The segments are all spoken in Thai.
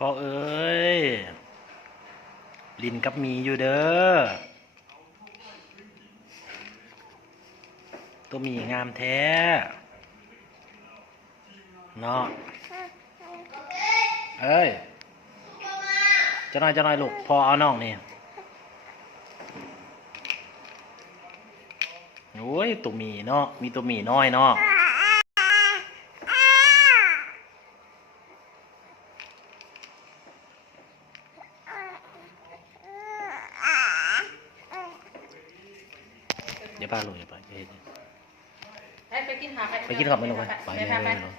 พ่อเอ้ยลินกับมีอยู่เด้อตัวมีงามแท้เนาะเอ้ยจะน้อยลูกพอเอาน้องนี่โอ้ยตัวมีเนาะมีตัวมีน้อยเนาะอย่าป้าลูกอย่าป้าเฮ็ดไปกินข้าวไปกินข้าวไม่ลงไปไปเลย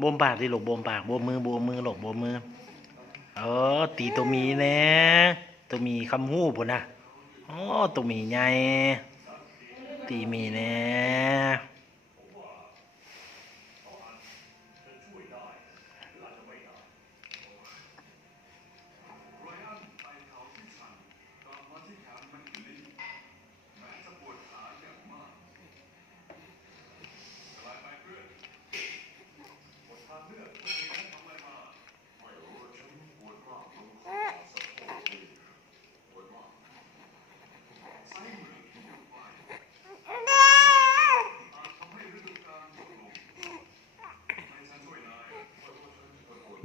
บวมปากดิลูกบวมปากบวมมือบวมมือลูกบวมมือตีตัวมีแน่ตัวมีคำหู้พุ่นนะตัวมีใหญ่ตีมีแน่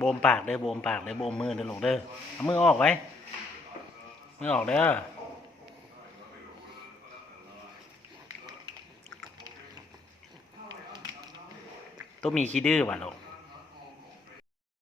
บวมปากเด้อบวมปากเด้อบวมมือเด้อลูกเด้อเอามือออกไว้มือออกเด้อตัวมีขี้ดื้อว่ะลูก